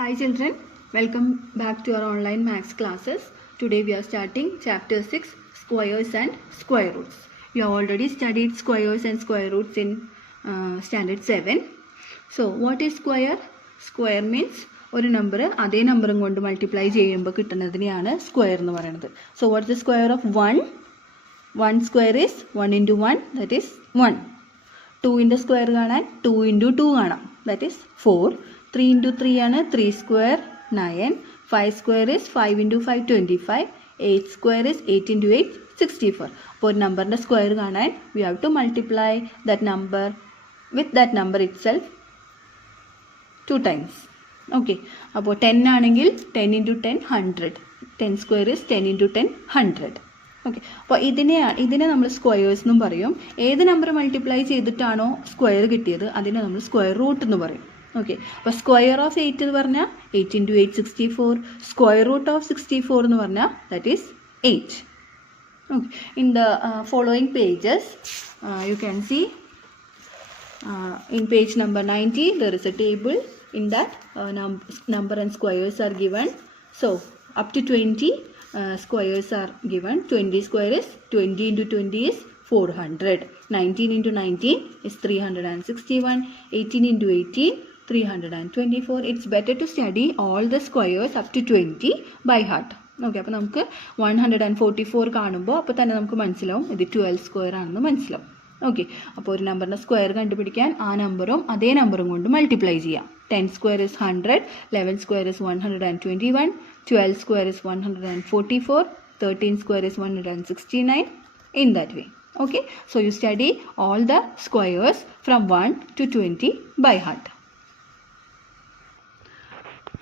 Hi children, welcome back to our online maths classes. Today we are starting chapter 6, squares and square roots. You have already studied squares and square roots in standard 7. So what is square? Square means ഒരു number അതേ നമ്പറും കൊണ്ട് multiply ചെയ്യുമ്പോൾ കിട്ടുന്നതിനെയാണ് square എന്ന് പറയുന്നത്. So what is the square of 1? 1 square is 1 into 1, that is 1. 2 ന്റെ square കാണാൻ 2 into 2 കാണാം, that is 4. 3 into 3 ആണ് 3 square 9. 5 square is 5 into 5 25. 8 square is 8 into 8 64. അപ്പോൾ ഒരു നമ്പറിൻ്റെ സ്ക്വയർ കാണാൻ we have to multiply that number with that number itself 2 times. Okay, അപ്പോൾ 10 ആണെങ്കിൽ 10 into 10 100. 10 square is 10 into 10 100. Okay, അപ്പോൾ ഇതിനെ നമ്മൾ സ്ക്വയേഴ്സ് എന്നും പറയും. ഏത് നമ്പർ മൾട്ടിപ്ലൈ ചെയ്തിട്ടാണോ സ്ക്വയർ കിട്ടിയത് അതിനെ നമ്മൾ സ്ക്വയർ റൂട്ട് എന്ന് പറയും. ഓക്കെ, അപ്പോൾ സ്ക്വയർ ഓഫ് 8 എന്ന് പറഞ്ഞാൽ 8 into 8 64. സ്ക്വയർ റൂട്ട് ഓഫ് 64 എന്ന് പറഞ്ഞാൽ that is 8. Okay, in the following pages you can see in page number 90 there is a table. In that number and squares are given. So up to 20 squares are given. 20 square is 20 into 20 is 400. 19 into 19 is 361. 18 into 18 324. It's better to study all the squares up to 20 by heart. Okay, അപ്പോൾ നമുക്ക് 144 കാണുമ്പോൾ അപ്പോൾ തന്നെ നമുക്ക് മനസ്സിലാവും ഇത് 12 square ആണെന്ന് മനസ്സിലാവും. ഓക്കെ, അപ്പോൾ ഒരു നമ്പറിൻ്റെ സ്ക്വയർ കണ്ടുപിടിക്കാൻ ആ നമ്പറും അതേ നമ്പറും കൊണ്ട് മൾട്ടിപ്ലൈ ചെയ്യാം. 10 square is 100, 11 square is 121, 12 square is 144, 13 square is 169, in that way. Okay, so you study all the squares from 1 to 20 by heart.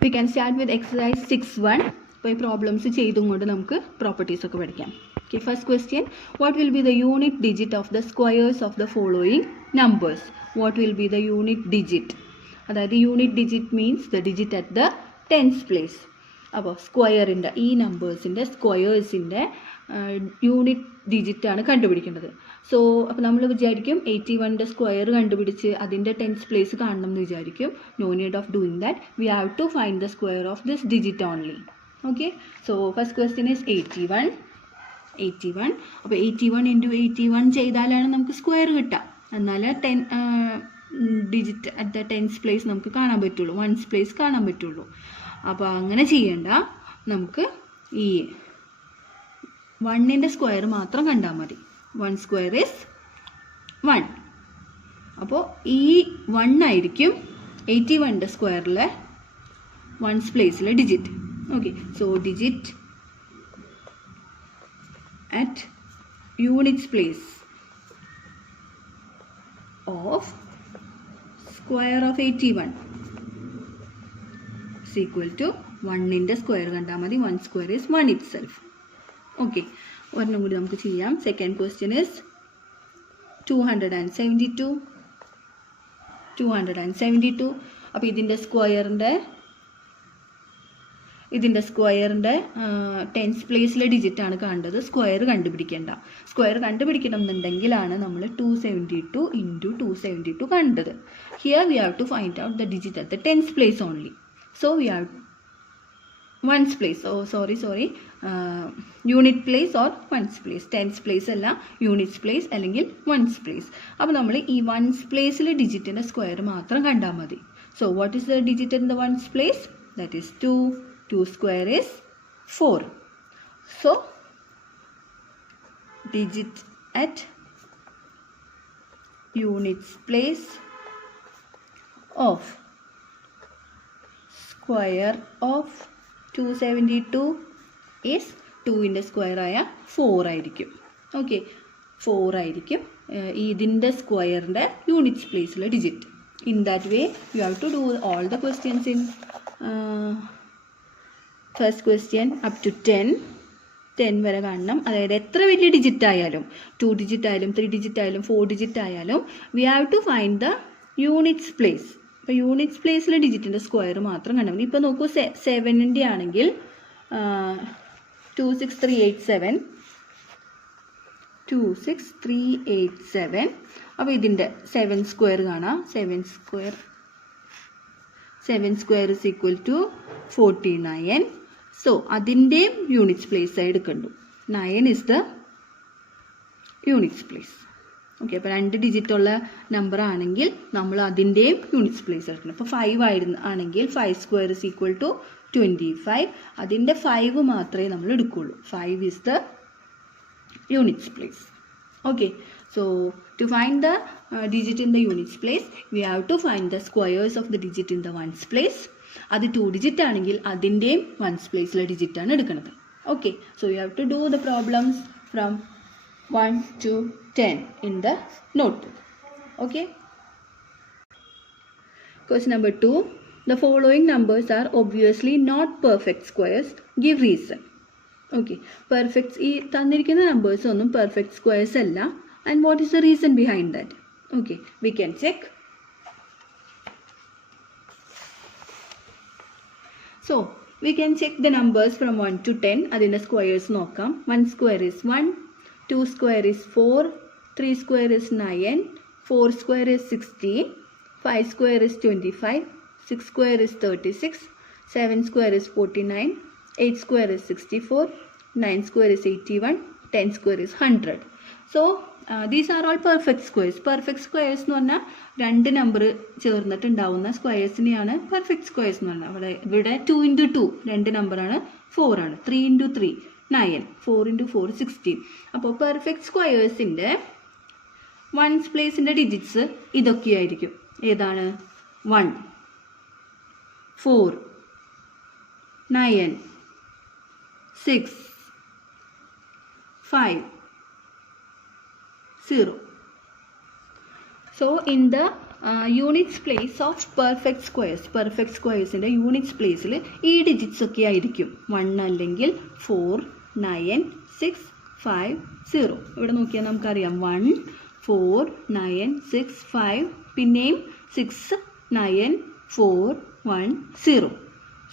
We can start with exercise 6.1. അപ്പോൾ ഈ പ്രോബ്ലംസ് ചെയ്തും കൊണ്ട് നമുക്ക് പ്രോപ്പർട്ടീസ് ഒക്കെ പഠിക്കാം. Okay, first question, what will be the unit digit of the squares of the following numbers? What will be the unit digit? അതായത് unit digit means the digit at the tens place. അപ്പോൾ സ്ക്വയറിൻ്റെ ഈ നമ്പേഴ്സിൻ്റെ സ്ക്വയേഴ്സിൻ്റെ unit ഡിജിറ്റാണ് കണ്ടുപിടിക്കേണ്ടത്. So അപ്പോൾ നമ്മൾ വിചാരിക്കും 81ൻ്റെ square കണ്ടുപിടിച്ച് അതിൻ്റെ ടെൻസ് പ്ലേസ് കാണണം എന്ന് വിചാരിക്കും. No need of doing that, we have to find the square of this digit only. Okay, so first question is 81. അപ്പോൾ 81 into 81 ചെയ്താലാണ് നമുക്ക് സ്ക്വയർ കിട്ടുക. എന്നാൽ digit at the tens place നമുക്ക് കാണാൻ പറ്റുള്ളൂ, വൺസ് പ്ലേസ് കാണാൻ പറ്റുള്ളൂ. അപ്പോൾ അങ്ങനെ ചെയ്യേണ്ട, നമുക്ക് ഈ 1ൻ്റെ സ്ക്വയർ മാത്രം കണ്ടാൽ മതി. 1 square is 1. അപ്പോൾ ഈ 1 ആയിരിക്കും 81ൻ്റെ സ്ക്വയറിലെ വൺസ് പ്ലേസിലെ digit. Okay, so digit at units place of square of 81 is equal to 1 in the square കണ്ടാൽ മതി. 1 square is 1 itself. Okay, ഒരെണ്ണം കൂടി നമുക്ക് ചെയ്യാം. Second question is 272. അപ്പോൾ ഇതിൻ്റെ സ്ക്വയറിൻ്റെ ടെൻസ് പ്ലേസിലെ ഡിജിറ്റാണ് കാണേണ്ടത്. സ്ക്വയർ കണ്ടുപിടിക്കേണ്ട. സ്ക്വയർ കണ്ടുപിടിക്കണം എന്നുണ്ടെങ്കിലാണ് നമ്മൾ 272 into 272 കണ്ടത്. Here we have to find out the digit at the tens place only. So we have ones place, unit place or ones place. Tens place അല്ല, units place അല്ലെങ്കിൽ ones place. അപ്പോൾ നമ്മൾ ഈ once പ്ലേസിലെ ഡിജിറ്റിൻ്റെ square മാത്രം കണ്ടാൽ മതി. So what is the digit in the ones place? That is 2. 2 square is 4. So digit at units place of square of 272 is 2ൻ്റെ സ്ക്വയർ ആയ 4 ആയിരിക്കും. ഓക്കെ, 4 ആയിരിക്കും ഇതിൻ്റെ സ്ക്വയറിൻ്റെ യൂണിറ്റ്സ് പ്ലേസിലെ digit. In that way you have to do all the questions in first question up to 10 വരെ കാണണം. അതായത് എത്ര വലിയ ഡിജിറ്റ് ആയാലും 2 ഡിജിറ്റ് ആയാലും 3 ഡിജിറ്റ് ആയാലും 4 ഡിജിറ്റ് ആയാലും we have to find the units place. ഇപ്പോൾ യൂണിറ്റ്സ് പ്ലേസിലെ ഡിജിറ്റിൻ്റെ സ്ക്വയർ മാത്രം കണ്ടാൽ മതി. ഇപ്പോൾ നോക്കൂ, 7ൻ്റെ ആണെങ്കിൽ 26387. അപ്പോൾ ഇതിൻ്റെ 7 സ്ക്വയർ കാണാം. 7 square is equal to 49. So അതിൻ്റെയും യൂണിറ്റ്സ് പ്ലേസ് ആയി എടുക്കണ്ടു. 9 is the units place. Okay, അപ്പോൾ 2 ഡിജിറ്റ് ഉള്ള നമ്പർ ആണെങ്കിൽ നമ്മൾ അതിൻ്റെയും യൂണിറ്റ്സ് പ്ലേസ് എടുക്കണം. ഇപ്പോൾ 5 ആണെങ്കിൽ 5 square is equal to 25. അതിൻ്റെ 5 മാത്രമേ നമ്മൾ എടുക്കുകയുള്ളൂ. 5 is the units place. Okay, so to find the digit in the units place, we have to find the squares of the digit in the ones place. അത് 2 digit ആണെങ്കിൽ അതിൻ്റെയും once പ്ലേസിലെ digit ആണ് എടുക്കുന്നത്. Okay, so you have to do the problems from 1 to 10 in the notebook. Okay. Question number 2. The following numbers are obviously not perfect squares. Give reason. Okay. Perfect. ഈ തന്നിരിക്കുന്ന numbers ഒന്നും perfect squares അല്ല. And what is the reason behind that? Okay. We can check. So we can check the numbers from 1 to 10. അതിൻ്റെ squares നോക്കാം. 1 square is 1. 2 square is 4, 3 square is 9, 4 square is 16, 5 square is 25, 6 square is 36, 7 square is 49, 8 square is 64, 9 square is 81, 10 square is 100. So these are all perfect squares. Perfect squares എന്ന് പറഞ്ഞാൽ 2 number ചേർന്നിട്ടുണ്ടാവുന്ന സ്ക്വയേഴ്സിനെയാണ് perfect squares എന്ന് പറഞ്ഞാൽ. ഇവിടെ 2 into 2 2 നമ്പറാണ്, 4 ആണ്. 3 into 3 9, 4 into 4 16. അപ്പോൾ perfect സ്ക്വയേഴ്സിൻ്റെ once പ്ലേസിൻ്റെ digits ഇതൊക്കെയായിരിക്കും. ഏതാണ്? 1, 4, 9, 6, 5, 0. So in the units place of perfect സ്ക്വയേഴ്സിൻ്റെ യൂണിറ്റ്സ് പ്ലേസിൽ ഈ ഡിജിറ്റ്സ് ഒക്കെ ആയിരിക്കും. 1 അല്ലെങ്കിൽ 4, 9, 6, 5, 0. ഇവിടെ നോക്കിയാൽ നമുക്കറിയാം 1, 4, 9, 6, 5, പിന്നെയും 6, 9, 4, 1, 0.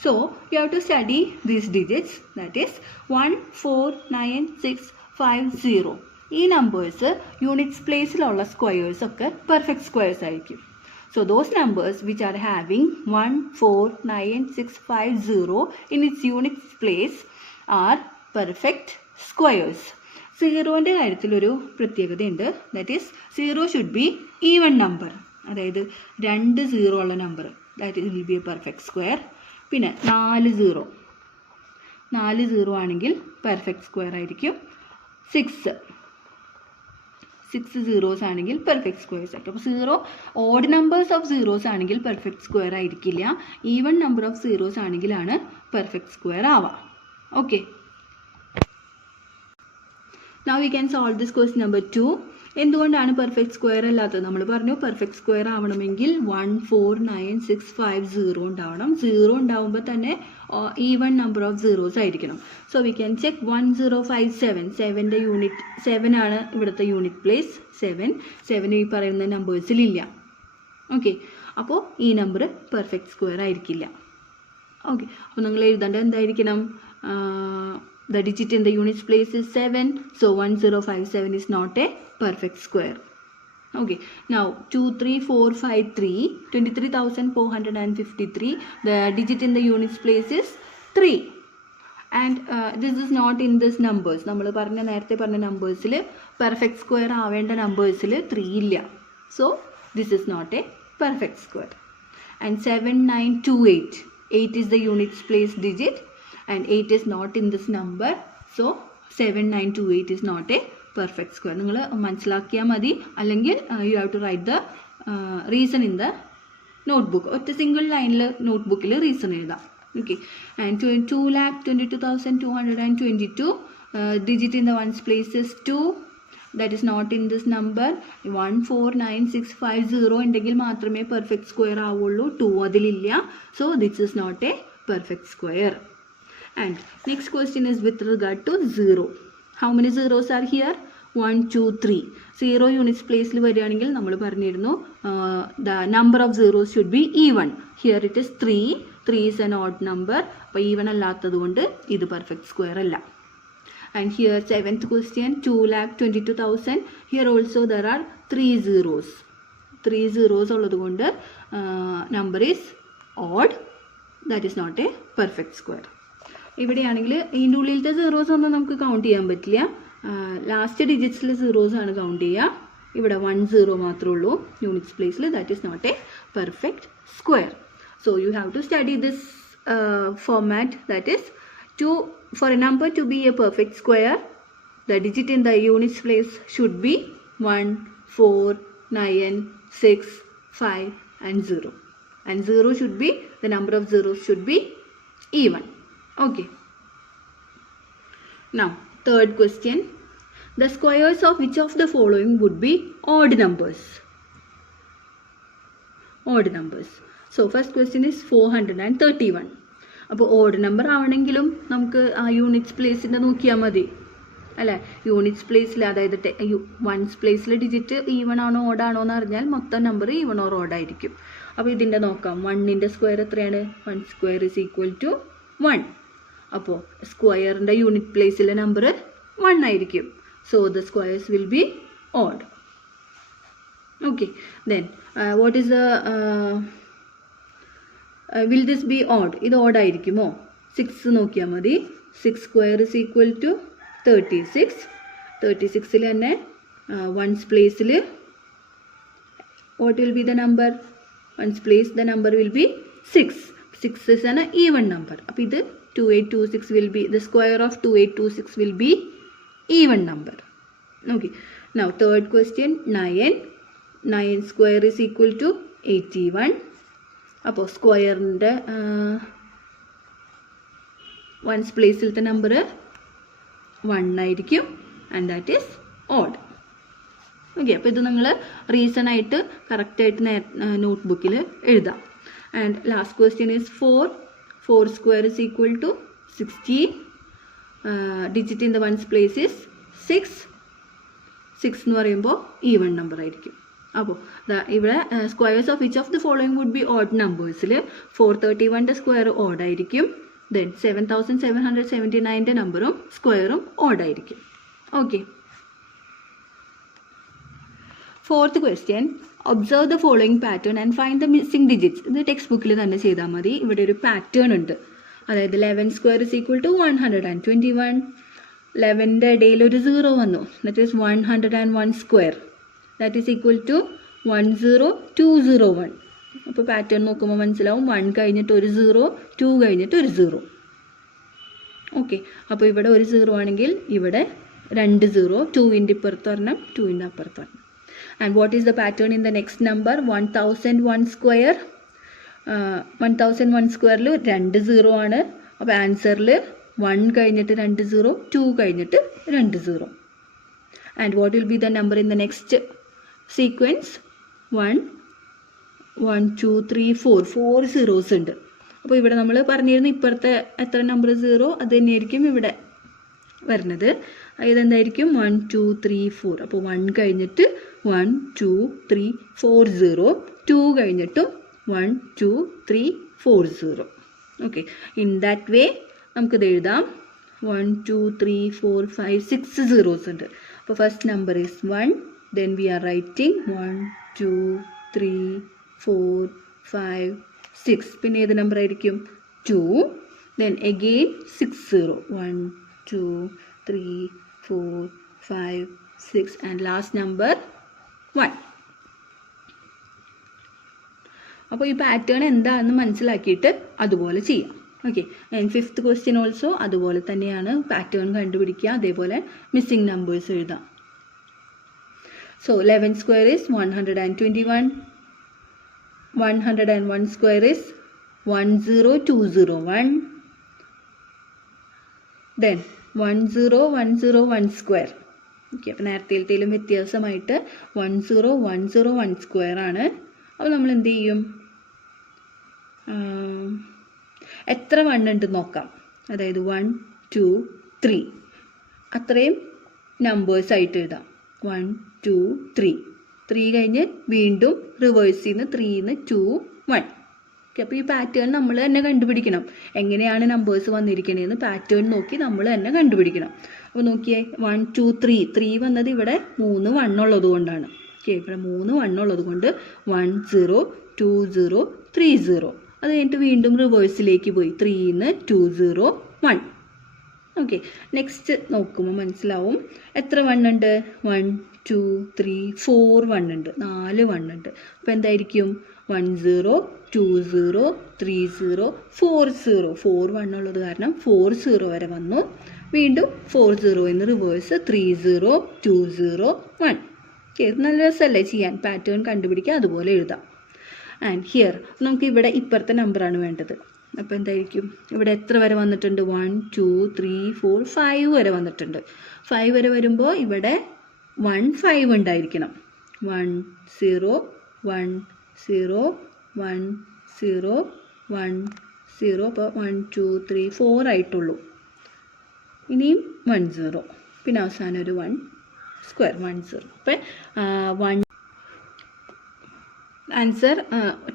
So you have to study these digits, that is 1, 4, 9, 6, 5, 0. ഈ നമ്പേഴ്സ് യൂണിറ്റ്സ് പ്ലേസിലുള്ള സ്ക്വയേഴ്സ് ഒക്കെ പെർഫെക്റ്റ് സ്ക്വയേഴ്സ് ആയിരിക്കും. So those numbers which are having 1, 4, 9, 6, 5, 0 in its units place are perfect squares. 0ൻ്റെ കാര്യത്തിലൊരു പ്രത്യേകതയുണ്ട്. That is 0 should be even number. അതായത് 2 0 ഉള്ള number, that will be A perfect square. പിന്നെ 4 0 ആണെങ്കിൽ perfect square ആയിരിക്കും. 6 zeros ആണെങ്കിൽ perfect squares ആയിരിക്കും. അപ്പോൾ 0 odd numbers of zeros ആണെങ്കിൽ പെർഫെക്റ്റ് സ്ക്വയർ ആയിരിക്കില്ല. ഈവൺ നമ്പർ ഓഫ് സീറോസ് ആണെങ്കിലാണ് പെർഫെക്റ്റ് സ്ക്വയർ ആവുക. Okay, now we can solve this question number 2. എന്തുകൊണ്ടാണ് പെർഫെക്റ്റ് സ്ക്വയർ അല്ലാത്തത്? നമ്മൾ പറഞ്ഞു പെർഫെക്റ്റ് സ്ക്വയർ ആവണമെങ്കിൽ 1, 4, 9, 6, 5, 0 ഉണ്ടാവണം. 0 ഉണ്ടാവുമ്പോൾ തന്നെ ഈവൺ നമ്പർ ഓഫ് സീറോസ് ആയിരിക്കണം. So we can check 1, 0, 5, 7. 7ൻ്റെ യൂണിറ്റ് 7 ആണ് ഇവിടുത്തെ യൂണിറ്റ് പ്ലേസ്. 7 ഈ പറയുന്ന നമ്പേഴ്സിലില്ല. ഓക്കെ, അപ്പോൾ ഈ നമ്പർ പെർഫെക്റ്റ് സ്ക്വയർ ആയിരിക്കില്ല. ഓക്കെ, അപ്പോൾ നിങ്ങൾ എഴുതേണ്ടത് എന്തായിരിക്കണം? The digit in the units place is 7. So 1057 is not a perfect square. Okay, now 2, 3, 4, 5, 3, 23,453. The digit in the units place is 3. And this is not in this numbers. നമ്മൾ നേരത്തെ പറഞ്ഞ നമ്പേഴ്സിൽ perfect square ആവേണ്ട നമ്പേഴ്സിൽ 3 ഇല്ല. So this is not a perfect square. And 7928. 8 is the units place digit. And 8 is not in this number. So 7928 is not a perfect square. നിങ്ങൾ മനസ്സിലാക്കിയാൽ മതി. അല്ലെങ്കിൽ you have to write the reason in the notebook. ഒറ്റ single ലൈനിൽ നോട്ട്ബുക്കിൽ reason എഴുതാം. Okay, and 2,22,222 digit in the ones place is 2. That is not in this number. 1, 4, 9, 6, 5, 0 ഉണ്ടെങ്കിൽ മാത്രമേ perfect square ആവുള്ളൂ. 2 അതിലില്ല. So this is not a perfect square. And next question is with regard to 0. How many zeros are here? 1, 2, 3. 0 units പ്ലേസിൽ വരികയാണെങ്കിൽ നമ്മൾ പറഞ്ഞിരുന്നു the number of zeros should be even. Here it is 3. 3 is an odd number. അപ്പോൾ even അല്ലാത്തത് കൊണ്ട് ഇത് perfect square അല്ല. And here 7th question, 2,22,000. Here also there are 3 zeros. 3 zeros ഉള്ളത് കൊണ്ട് number is odd, that is not a perfect square. ഇവിടെയാണെങ്കിൽ ഇതിൻ്റെ ഉള്ളിലത്തെ സീറോസ് ഒന്നും നമുക്ക് കൗണ്ട് ചെയ്യാൻ പറ്റില്ല. ലാസ്റ്റ് ഡിജിറ്റ്സിൽ സീറോസ് ആണ് കൗണ്ട് ചെയ്യുക. ഇവിടെ 1 0 മാത്രമേ ഉള്ളൂ യൂണിറ്റ്സ് പ്ലേസിൽ. That is not a perfect square. So you have to study this format, that is, for a number to be a perfect square, the digit in the units place should be 1, 4, 9, 6, 5 and 0. And 0 should be, the number of zeros should be even. Okay. Now, third question. The squares of which of the following would be odd numbers? Odd numbers. So, first question is 431. അപ്പോൾ odd number ആവണമെങ്കിലും നമുക്ക് ആ units പ്ലേസിൻ്റെ നോക്കിയാൽ മതി അല്ലേ. Units പ്ലേസിൽ, അതായത് once പ്ലേസിൽ digit even ആണോ ഓഡാണോ എന്ന് അറിഞ്ഞാൽ മൊത്തം നമ്പർ ഈവൺ ഓർ ഓഡായിരിക്കും. അപ്പോൾ ഇതിൻ്റെ നോക്കാം. 1ൻ്റെ സ്ക്വയർ എത്രയാണ്? 1 square is equal to 1. അപ്പോൾ സ്ക്വയറിൻ്റെ യൂണിറ്റ് പ്ലേസിലെ നമ്പർ 1 ആയിരിക്കും. So the squares will be odd. Okay, then what is the will this be odd? ഇത് ഓഡ് ആയിരിക്കുമോ? 6 നോക്കിയാൽ മതി. 6 square is equal to 36. 36ൽ തന്നെ വൺസ് പ്ലേസിൽ what will be the number? Ones place the number will be 6. 6 is an even number. അപ്പോൾ ഇത് 2826 will be, the square of 2826 will be even number. Okay. Now third question, 9. 9 square is equal to 81. അപ്പോൾ സ്ക്വയറിൻ്റെ once പ്ലേസിലത്തെ number 1 ആയിരിക്കും. And that is odd. Okay, അപ്പോൾ ഇത് നിങ്ങൾ reason ആയിട്ട് കറക്റ്റായിട്ട് നോട്ട്ബുക്കിൽ എഴുതാം. And last question is 4. 4 square is equal to 16. Digit in the ones place is 6. 6 എന്ന് പറയുമ്പോൾ ഈവൺ നമ്പർ ആയിരിക്കും. അപ്പോൾ ഇവിടെ squares of which of the following would be odd നമ്പേഴ്സിൽ 431ൻ്റെ സ്ക്വയർ ഓഡ് ആയിരിക്കും. ദെൻ 7779ൻ്റെ നമ്പറും സ്ക്വയറും ഓഡ് ആയിരിക്കും. Okay. Fourth question, observe the following pattern and find the missing digits. ഇത് ടെക്സ്റ്റ് ബുക്കിൽ തന്നെ ചെയ്താൽ മതി. ഇവിടെ ഒരു പാറ്റേൺ ഉണ്ട്. അതായത് 11 square is equal to 121. 11ൻ്റെ ഇടയിൽ ഒരു 0 വന്നു. That is 101 square. That is equal to 10201. അപ്പോൾ പാറ്റേൺ നോക്കുമ്പോൾ മനസ്സിലാവും. 1 കഴിഞ്ഞിട്ട് ഒരു 0, 2 കഴിഞ്ഞിട്ട് ഒരു 0. ഓക്കെ, അപ്പോൾ ഇവിടെ ഒരു 0 ആണെങ്കിൽ ഇവിടെ 2 0, 2ൻ്റെ ഇപ്പുറത്ത് വരണം, 2ൻ്റെ അപ്പുറത്ത് വരണം. And what is the pattern in the next number? 1001 square. 1001 സ്ക്വയറിൽ 2 0 ആണ്. അപ്പോൾ ആൻസറിൽ 1 കഴിഞ്ഞിട്ട് 2 0, 2 കഴിഞ്ഞിട്ട് 2 0. And what will be the number in the next sequence? 1 1 2 3 4 zeros ഉണ്ട്. അപ്പോൾ ഇവിടെ നമ്മൾ പറഞ്ഞിരുന്നു ഇപ്പുറത്തെ എത്ര നമ്പർ 0 അത് തന്നെയായിരിക്കും ഇവിടെ വരുന്നത്. ഇതെന്തായിരിക്കും? 1 2 3 4. അപ്പോൾ 1 കഴിഞ്ഞിട്ട് 1 2 3 4 0, 2 കഴിഞ്ഞിട്ടും 1 2 3 4 0. ഓക്കെ, ഇൻ ദാറ്റ് വേ നമുക്കിത് എഴുതാം. 1 2 3 4 5 6 zeros ഉണ്ട്. അപ്പോൾ first number is 1. Then we are writing 1 2 3 4 5 6. പിന്നെ ഏത് നമ്പർ ആയിരിക്കും? 2. Then again 6 0. 1 2 3 4 5 6 and last number 1. അപ്പോൾ ഈ പാറ്റേൺ എന്താണെന്ന് മനസ്സിലാക്കിയിട്ട് അതുപോലെ ചെയ്യാം. Okay, and fifth question also അതുപോലെ തന്നെയാണ്. പാറ്റേൺ കണ്ടുപിടിക്കുക, അതേപോലെ മിസ്സിംഗ് നമ്പേഴ്സ് എഴുതാം. So 11 square is 121. 101 square is 10201. Then 10101 square. Okay, അപ്പോൾ നേരത്തേലും വ്യത്യാസമായിട്ട് 10101 സ്ക്വയർ ആണ്. അപ്പോൾ നമ്മൾ എന്ത് ചെയ്യും? എത്ര 1 ഉണ്ട് നോക്കാം. അതായത് 1 2 3 അത്രയും നമ്പേഴ്സായിട്ട് എഴുതാം. 1 2 3. 3 കഴിഞ്ഞ് വീണ്ടും റിവേഴ്സിൽ നിന്ന് 3 2 1. ഓക്കെ, അപ്പോൾ ഈ പാറ്റേൺ നമ്മൾ തന്നെ കണ്ടുപിടിക്കണം. എങ്ങനെയാണ് നമ്പേഴ്സ് വന്നിരിക്കണേന്ന് പാറ്റേൺ നോക്കി നമ്മൾ തന്നെ കണ്ടുപിടിക്കണം. അപ്പോൾ നോക്കിയേ, 1 2 3 വന്നത് ഇവിടെ 3 1 ഉള്ളത് കൊണ്ടാണ്. ഓക്കെ, ഇവിടെ 3 1 ഉള്ളത് കൊണ്ട് 1 0 2 0 3 0. അത് കഴിഞ്ഞിട്ട് വീണ്ടും റിവേഴ്സിലേക്ക് പോയി 3 2 0 1. ഓക്കെ, നെക്സ്റ്റ് നോക്കുമ്പോൾ മനസ്സിലാവും എത്ര 1 ഉണ്ട്. 1 2 3 4 1 ഉണ്ട്, 4 1 ഉണ്ട്. അപ്പോൾ എന്തായിരിക്കും 1 0 2 0 3 0 4 0. 4 1 ഉള്ളത് കാരണം 4 0 വരെ വന്നു. വീണ്ടും 4 0 എന്ന് റിവേഴ്സ് 3 0 2 0 1. ഓക്കെ, നല്ല രസമല്ലേ ചെയ്യാൻ, പാറ്റേൺ കണ്ടുപിടിക്കുക, അതുപോലെ എഴുതാം. ആൻഡ് ഹിയർ നമുക്ക് ഇവിടെ ഇപ്പുറത്തെ നമ്പറാണ് വേണ്ടത്. അപ്പോൾ എന്തായിരിക്കും ഇവിടെ എത്ര വരെ വന്നിട്ടുണ്ട്. 1 2 3 4 5 വരെ വന്നിട്ടുണ്ട്. 5 വരെ വരുമ്പോൾ ഇവിടെ 1 5 ഉണ്ടായിരിക്കണം. 1 0 1 0 1 0 1 0. അപ്പോൾ 1 2 3 4 ആയിട്ടുള്ളൂ. ഇനിയും 1 0, പിന്നെ അവസാനം ഒരു 1 സ്ക്വയർ 1 0. അപ്പോൾ 1 ആൻസർ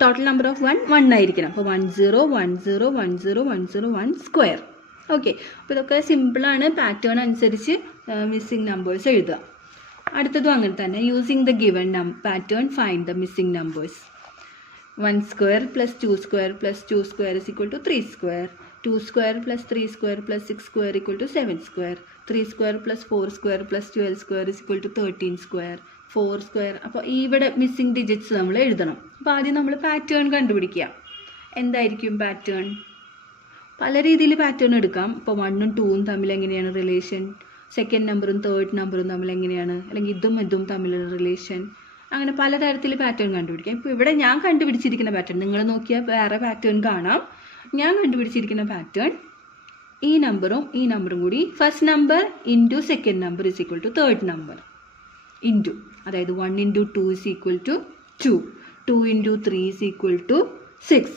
ടോട്ടൽ നമ്പർ ഓഫ് 1 ആയിരിക്കണം. അപ്പോൾ 1 0 1 0 1 0 1 0 1 സ്ക്വയർ. ഓക്കെ, അപ്പോൾ ഇതൊക്കെ സിമ്പിളാണ്. പാറ്റേൺ അനുസരിച്ച് മിസ്സിംഗ് നമ്പേഴ്സ് എഴുതുക. അടുത്തതും അങ്ങനെ തന്നെ. Using the given pattern find the missing numbers. 1 square plus 2 square plus 2 square is equal to 3 square. 2 square plus 3 square plus 6 square equal to 7 square. 3 square plus 4 square plus 12 square is equal to 13 square. 4 square. അപ്പോൾ ഇവിടെ missing digits നമ്മൾ എഴുതണം. അപ്പോൾ ആദ്യം നമ്മൾ pattern കണ്ടുപിടിക്കുക. എന്തായിരിക്കും pattern? പല രീതിയിൽ പാറ്റേൺ എടുക്കാം. ഇപ്പോൾ 1ഉം 2ഉം തമ്മിൽ എങ്ങനെയാണ് റിലേഷൻ, സെക്കൻഡ് നമ്പറും തേർഡ് നമ്പറും തമ്മിൽ എങ്ങനെയാണ്, അല്ലെങ്കിൽ ഇതും തമ്മിലുള്ള റിലേഷൻ, അങ്ങനെ പലതരത്തിൽ പാറ്റേൺ കണ്ടുപിടിക്കാം. ഇപ്പോൾ ഇവിടെ ഞാൻ കണ്ടുപിടിച്ചിരിക്കുന്ന പാറ്റേൺ, നിങ്ങൾ നോക്കിയാൽ വേറെ പാറ്റേൺ കാണാം. ഞാൻ കണ്ടുപിടിച്ചിരിക്കുന്ന പാറ്റേൺ ഈ നമ്പറും കൂടി first number into second number is equal to third number into, അതായത് 1 into 2 is equal to 2, 2 into 3 is equal to 6,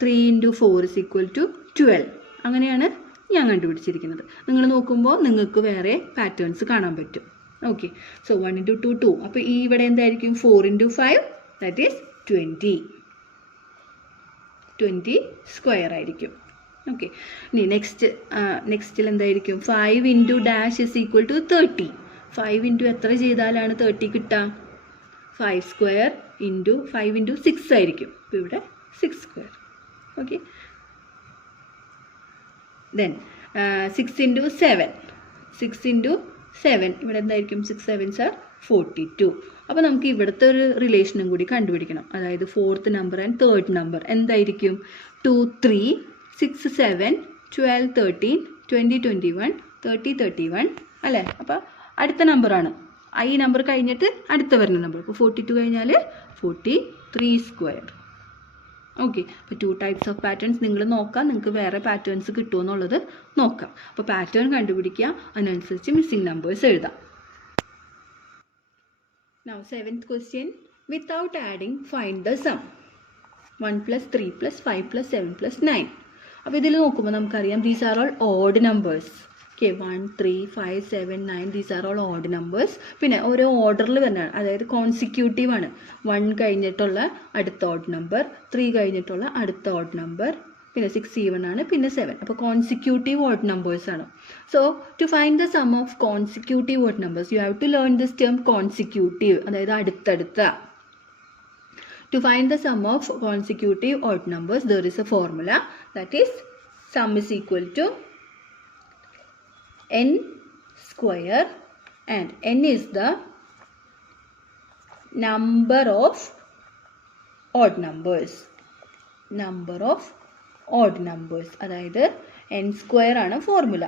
3 into 4 is equal to 12. അങ്ങനെയാണ് ഞാൻ കണ്ടുപിടിച്ചിരിക്കുന്നത്. നിങ്ങൾ നോക്കുമ്പോൾ നിങ്ങൾക്ക് വേറെ പാറ്റേൺസ് കാണാൻ പറ്റും. Okay, so 1 into 2 2. അപ്പോൾ ഈ ഇവിടെ എന്തായിരിക്കും 4 into 5 ദാറ്റ് ഈസ് 20 സ്ക്വയർ ആയിരിക്കും. ഓക്കെ, ഇനി നെക്സ്റ്റിൽ എന്തായിരിക്കും 5 into dash is equal to 30. 5 into എത്ര ചെയ്താലാണ് 30 കിട്ടുക? 5 square into 5 into 6 ആയിരിക്കും. അപ്പോൾ ഇവിടെ 6 square. Okay, then 6 into 7. 6 into 7 ഇവിടെ എന്തായിരിക്കും? 6 7s are 42. അപ്പോൾ നമുക്ക് ഇവിടുത്തെ ഒരു റിലേഷനും കൂടി കണ്ടുപിടിക്കണം. അതായത് fourth number and third number എന്തായിരിക്കും? 2 3 6 7 12 13 20 21 30 31 അല്ലേ? അപ്പോൾ അടുത്ത നമ്പറാണ്. ഈ നമ്പർ കഴിഞ്ഞിട്ട് അടുത്ത വരുന്ന നമ്പർ. അപ്പോൾ 42 കഴിഞ്ഞാൽ 43 സ്ക്വയർ. ഓക്കെ, അപ്പോൾ 2 types ഓഫ് പാറ്റേൺസ് നിങ്ങൾ നോക്കാം, നിങ്ങൾക്ക് വേറെ പാറ്റേൺസ് കിട്ടുമോ എന്നുള്ളത് നോക്കാം. അപ്പോൾ പാറ്റേൺ കണ്ടുപിടിക്കുക, അതിനനുസരിച്ച് മിസ്സിംഗ് നമ്പേഴ്സ് എഴുതാം. Now 7th question, without adding find the sum. 1 plus 3 plus 5 plus 7 plus 9. അപ്പോൾ ഇതിൽ നോക്കുമ്പോൾ നമുക്കറിയാം these are all odd numbers. Okay, 1 3 5 7 9 these are all odd numbers. പിന്നെ ഓരോ ഓർഡറിൽ വരുന്നതാണ്, അതായത് കോൺസിക്യൂട്ടീവ് ആണ്. 1 കഴിഞ്ഞിട്ടുള്ള അടുത്ത ഓഡ് നമ്പർ, 3 കഴിഞ്ഞിട്ടുള്ള അടുത്ത ഓഡ് നമ്പർ, പിന്നെ 6 ഈവൺ ആണ്, പിന്നെ 7. അപ്പോൾ കോൺസിക്യൂട്ടീവ് ഓഡ് നമ്പേഴ്സ് ആണ്. So to find the sum of consecutive odd numbers you have to learn this term consecutive, അതായത് അടുത്തടുത്ത. To find the sum of consecutive odd numbers, there is a formula, that is sum is equal to n square, and n is the number of odd numbers. അതായത് n square ആണ് formula.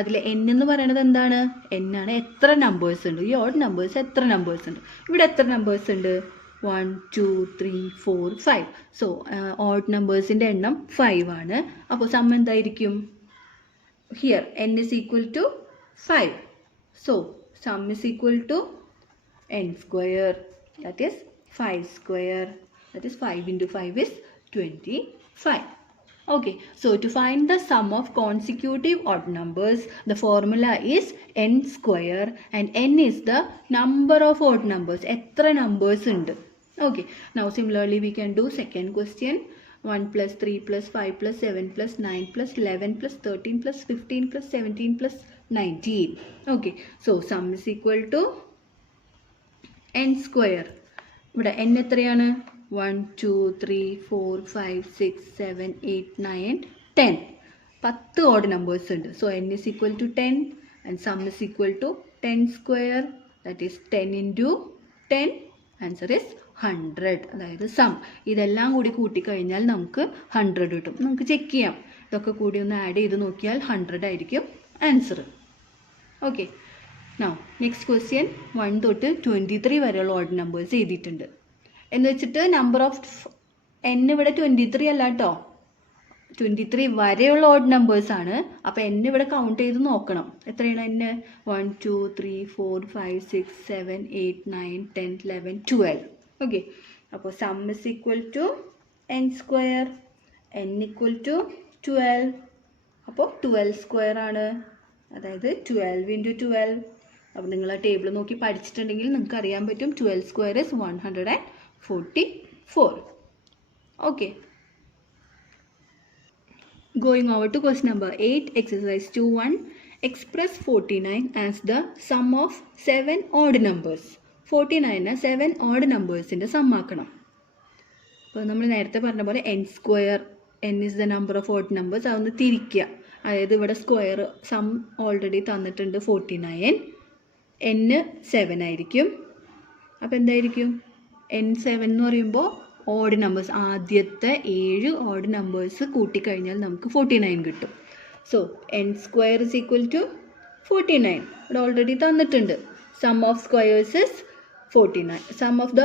അതിൽ n എന്ന് പറയുന്നത് എന്താണ്? n ആണ് എത്ര numbers ഉണ്ട്, ഈ ഓഡ് നമ്പേഴ്സ് എത്ര നമ്പേഴ്സ് ഉണ്ട്. ഇവിടെ എത്ര നമ്പേഴ്സ് ഉണ്ട്? 1 2 3 4 5. സോ ഓഡ് നമ്പേഴ്സിൻ്റെ എണ്ണം 5 ആണ്. അപ്പോൾ സം എന്തായിരിക്കും? Here n is equal to 5. So sum is equal to n square, that is 5 square, that is 5 into 5 is 25. Okay, so to find the sum of consecutive odd numbers, the formula is n square, and n is the number of odd numbers. എത്ര numbers ഉണ്ട്? Okay, now similarly we can do second question. 1 plus 3 plus 5 plus 7 plus 9 plus 11 plus 13 plus 15 plus 17 plus 19. Okay, so sum is equal to n square. ഇവിടെ n എത്രയാണ്? 1, 2, 3, 4, 5, 6, 7, 8, 9, 10. 10 odd numbers ഉണ്ട്. So n is equal to 10 and sum is equal to 10 square, that is 10 into 10. Answer is 100. അതായത് some ഇതെല്ലാം കൂടി കൂട്ടിക്കഴിഞ്ഞാൽ നമുക്ക് 100 കിട്ടും. നമുക്ക് check ചെയ്യാം, ഇതൊക്കെ കൂടി ഒന്ന് ആഡ് ചെയ്ത് നോക്കിയാൽ 100 ആയിരിക്കും answer. Okay, now next question 1 തൊട്ട് 23 വരെയുള്ള ഓഡ് നമ്പേഴ്സ് എഴുതിയിട്ടുണ്ട്. എന്ന് വെച്ചിട്ട് നമ്പർ ഓഫ് n ഇവിടെ 23 അല്ല കേട്ടോ, 23 വരെയുള്ള ഓഡ് നമ്പേഴ്സ് ആണ്. അപ്പോൾ n ഇവിടെ കൗണ്ട് ചെയ്ത് നോക്കണം. എത്രയാണ് n? 1, 2, 3, 4, 5, 6, 7, 8, 9, 10, 11, 12. ഓക്കെ, അപ്പോൾ sum is equal to n square, n equal to 12. അപ്പോൾ 12 സ്ക്വയർ ആണ്, അതായത് 12 ഇൻറ്റു 12. അപ്പോൾ നിങ്ങൾ ആ ടേബിൾ നോക്കി പഠിച്ചിട്ടുണ്ടെങ്കിൽ നിങ്ങൾക്ക് അറിയാൻ പറ്റും 12 square is 144. Okay, going over to question number 8, exercise 2.1. Express 49 as the sum of 7 odd numbers. 49 7 odd numbers-ന്റെ some ആക്കണം. അപ്പോൾ നമ്മൾ നേരത്തെ പറഞ്ഞ പോലെ n square, n is the number of odd numbers, അതൊന്ന് തിരിക്കുക. അതായത് ഇവിടെ സ്ക്വയർ സം ഓൾറെഡി തന്നിട്ടുണ്ട് 49, n 7 ആയിരിക്കും. അപ്പോൾ എന്തായിരിക്കും? n 7 എന്ന് പറയുമ്പോൾ ഓഡ് നമ്പേഴ്സ്, ആദ്യത്തെ 7 ഓഡ് നമ്പേഴ്സ് കൂട്ടിക്കഴിഞ്ഞാൽ നമുക്ക് 49 കിട്ടും. So n square is equal to 49. ഇവിടെ ഓൾറെഡി തന്നിട്ടുണ്ട്. Sum of squares is 49. Sum of the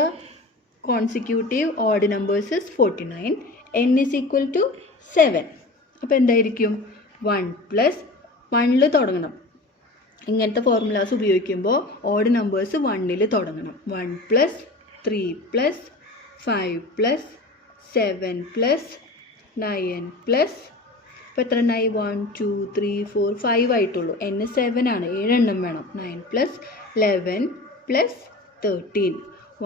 consecutive odd numbers is 49. n is equal to 7. അപ്പോൾ എന്തായിരിക്കും? 1 പ്ലസ് 1ൽ തുടങ്ങണം. ഇങ്ങനത്തെ ഫോർമുലാസ് ഉപയോഗിക്കുമ്പോൾ ഓഡ് നമ്പേഴ്സ് 1ൽ തുടങ്ങണം. 1 plus 3 plus 5 plus 7 plus 9 plus, ഇപ്പോൾ എത്ര എണ്ണമായി? 1, 2, 3, 4, 5 ആയിട്ടുള്ളൂ. n 7 ആണ്, 7 എണ്ണം വേണം. 9 പ്ലസ് 11 പ്ലസ് 13.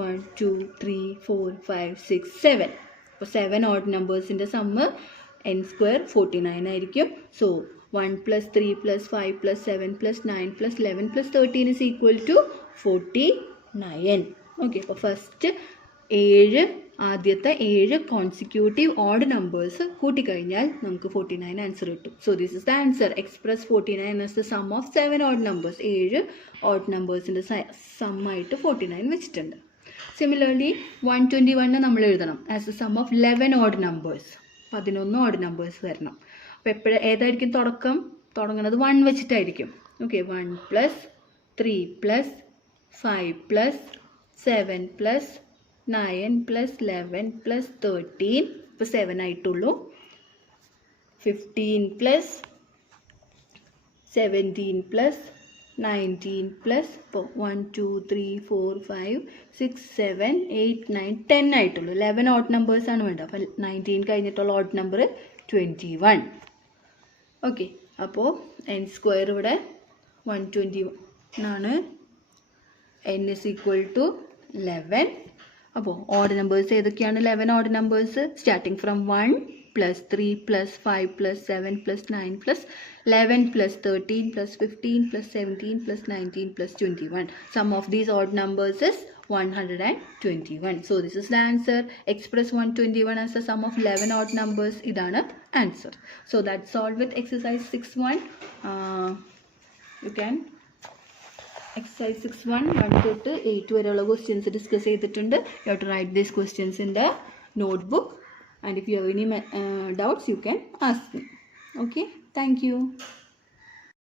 1, 2, 3, 4, 5, 6, 7. അപ്പോൾ 7 ഓഡ് നമ്പേഴ്സിൻ്റെ സമ്മ് n സ്ക്വയർ 49 ആയിരിക്കും. So 1 plus 3 plus 5 plus 7 plus 9 plus 11 plus 13 is equal to 49. Okay, അപ്പോൾ ഫസ്റ്റ് ആദ്യത്തെ 7 കോൺസിക്യൂട്ടീവ് ഓഡ് നമ്പേഴ്സ് കൂട്ടിക്കഴിഞ്ഞാൽ നമുക്ക് 49 ആൻസർ കിട്ടും. So this is the answer. Express 49 as the sum of 7 odd numbers. 7 odd നമ്പേഴ്സിൻ്റെ സമ്മായിട്ട് 49 വെച്ചിട്ടുണ്ട്. Similarly 121 നമ്മൾ എഴുതണം as the sum of 11 odd numbers. 11 odd numbers വരണം. അപ്പോൾ ഏതായിരിക്കും തുടങ്ങുന്നത്? 1 വെച്ചിട്ടായിരിക്കും. Okay, 1 plus 3 plus 5 plus 7 plus 9 plus 11 plus 13. ഇപ്പോൾ 7 ആയിട്ടുള്ളൂ. 15 പ്ലസ് 17 പ്ലസ് 19 പ്ലസ്, ഇപ്പോൾ 1, 2, 3, 4, 5, 6, 7, 8, 9, 10 ആയിട്ടുള്ളൂ. 11 ഓഡ് നമ്പേഴ്സാണ് വേണ്ടത്. അപ്പോൾ 19 കഴിഞ്ഞിട്ടുള്ള ഓഡ് നമ്പർ 21. ഓക്കെ, അപ്പോൾ n സ്ക്വയർ ഇവിടെ 121 ആണ്. n is equal to 11. അപ്പോൾ ഓഡ് നമ്പേഴ്സ് ഏതൊക്കെയാണ്? 11 odd numbers starting from 1 plus 3 plus 5 plus 7 plus 9 plus 11 plus 13 plus 15 plus 17 plus 19 plus 21. Sum of these odd numbers is 121. So this is the answer. Express 121 as the sum of 11 odd numbers. ഇതാണ് answer. So that's all with exercise 6.1. You can exercise 6.1 1 തൊട്ട് 8 വരെയുള്ള questions discuss ചെയ്തിട്ടുണ്ട്. You have to write these questions in the notebook, and if you have any doubts you can ask me. Okay, thank you.